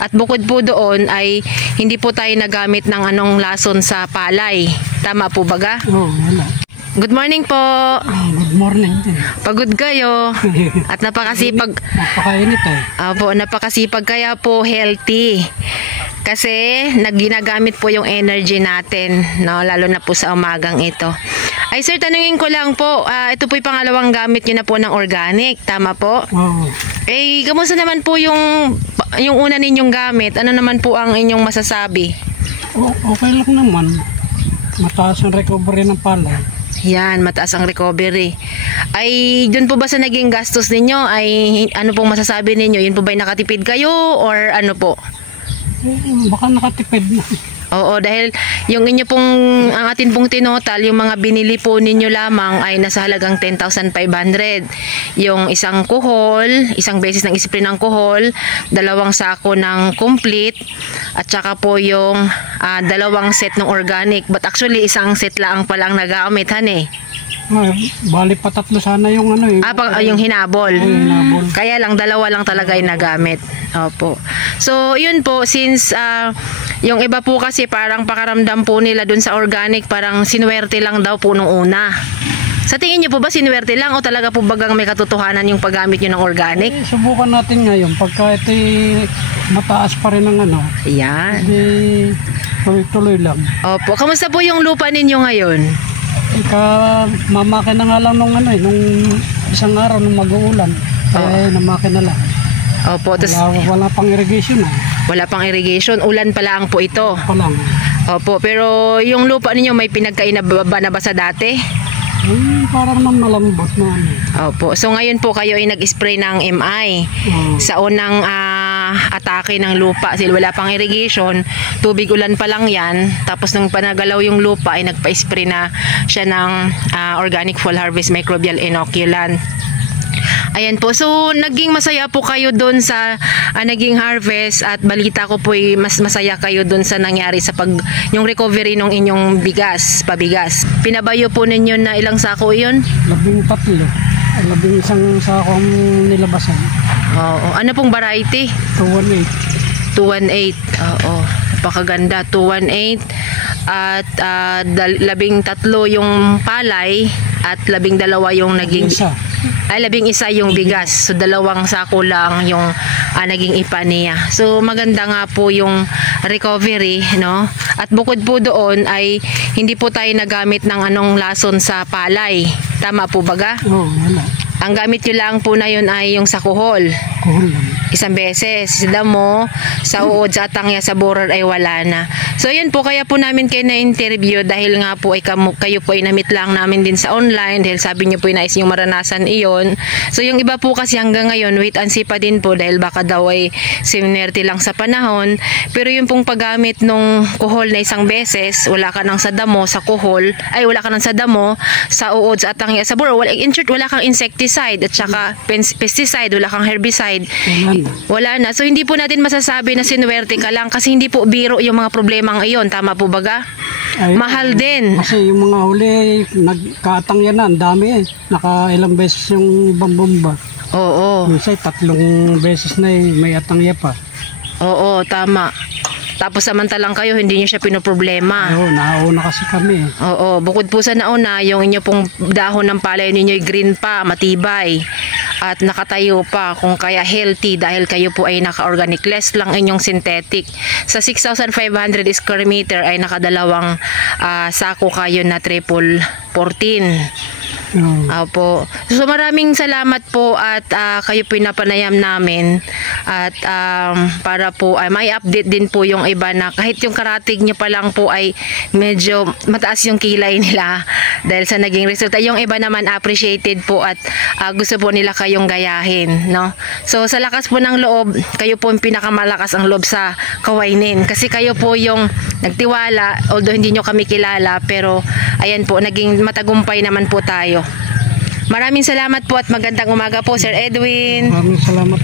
At bukod po doon ay hindi po tayo nagamit ng anong lason sa palay. Tama po baga? Oo, wala. Good morning po. Good morning din. Pagod kayo. At napakasipag. Napakainit eh. Opo, napakasipag kaya po healthy. Kasi ginagamit po yung energy natin, no? Lalo na po sa umagang ito. Ay sir, tanungin ko lang po, ito po yung pangalawang gamit nyo na po ng organic, tama po? Oo. Eh, kamusta naman po yung una ninyong gamit? Ano naman po ang inyong masasabi? Okay lang naman. Mataas ang recovery ng palay. Yan, mataas ang recovery. Ay, dun po ba sa naging gastos ninyo, ay ano pong masasabi ninyo? Yun po ba nakatipid kayo or ano po? Baka nakatipid na. Oo, dahil yung inyo pong, ang atin pong tinotal, yung mga binili po ninyo lamang ay nasa halagang 10,500. Yung isang kuhol, isang beses ng spray ng kuhol, 2 sako ng complete, at saka po yung 2 set ng organic. But actually, isang set lang palang nagamit, eh. Bali pa 3 sana yung ano eh. Yung hinabol. Hinabol. Kaya lang 2 lang talaga yung nagamit. Opo. So, yun po, since yung iba po kasi parang pakaramdam po nila dun sa organic, parang sinuwerte lang daw po nung una. Sa tingin niyo po ba sinuwerte lang o talaga po bagang may katotohanan yung paggamit nyo ng organic? Subukan natin ngayon. Pagka ito mataas pa rin ang ano. Yan. Tuloy-tuloy lang. Opo. Kamusta po yung lupa ninyo ngayon? Mamaki na nga lang nung isang araw nung mag-uulan. Kaya namaki na lang. Opo. Wala pang irrigation eh. Wala pang irrigation. Ulan pa lang po ito. Pa lang. Opo. Pero yung lupa ninyo may pinagkainaba na ba sa dati? Parang nang malambot na ano. Opo. So ngayon po kayo ay nag-spray ng MI. Sa unang atake ng lupa. Kasi wala pang irrigation. Tubig ulan pa lang yan. Tapos nung panagalaw yung lupa ay nagpa-spray na siya ng Organic Fall Harvest Microbial Inoculant. Ayan po. So, naging masaya po kayo doon sa naging harvest at balita ko po mas masaya kayo doon sa nangyari sa yung recovery ng inyong pabigas. Pinabayo po ninyo na ilang sako yun? 13. 11 sakong nilabasan. Oo. Ano pong variety? 218. 218. Oo. Napakaganda. 218. At 13 yung palay at 12 yung naging... Ay, 11 yung bigas. So, 2 sako lang yung naging ipa niya. So, maganda nga po yung recovery, no? At bukod po doon ay hindi po tayo nagamit ng anong lason sa palay. Tama po baga? Oo, wala. Ang gamit nyo lang po na yun ay yung sa kuhol. Kuhol lang. Isang beses. Sa damo, sa uod, sa tangya, sa borer ay wala na. So yun po, kaya po namin kayo na-interview dahil nga po ay kayo po ay na-meet lang namin din sa online dahil sabi nyo po ay nais yung maranasan iyon. So yung iba po kasi hanggang ngayon, wait and see pa din po dahil baka daw ay siminerte lang sa panahon. Pero yung pong paggamit nung kuhol na isang beses, wala ka nang sa damo, sa kuhol, ay wala ka nang sa damo, sa uod, sa tangya, sa borer, wala kang insecticide at saka pesticide, wala kang herbicide. Wala na. So hindi po natin masasabi na sinuwerte ka lang kasi hindi po biro yung mga problemang iyon. Tama po baga? Mahal din. Kasi yung mga huli, nagkatang yan na, ang dami eh. Nakailang beses yung ibang bomba. Oo. Minsan 3 beses na may atangya pa. Oo, tama. Tapos samantalang kayo, hindi nyo siya pinoproblema. Oo, nauna kasi kami. Oo, bukod po sa nauna, yung inyo pong dahon ng palay ninyo green pa, matibay. At nakatayo pa, kung kaya healthy dahil kayo po ay naka-organic. Less lang inyong synthetic. Sa 6,500 square meter ay nakadalawang sako kayo na triple 14. Opo. So maraming salamat po at kayo pinapanayam namin at para po ay may update din po yung iba na kahit yung karatig nyo pa lang po ay medyo mataas yung kilay nila dahil sa naging resulta. Yung iba naman appreciated po at gusto po nila kayong gayahin, no? So sa lakas po ng loob, kayo po yung pinakamalakas ang loob sa kawainin kasi kayo po yung nagtiwala, although hindi nyo kami kilala, pero ayan po, naging matagumpay naman po tayo. Maraming salamat po at magandang umaga po, Sir Edwin. Maraming salamat.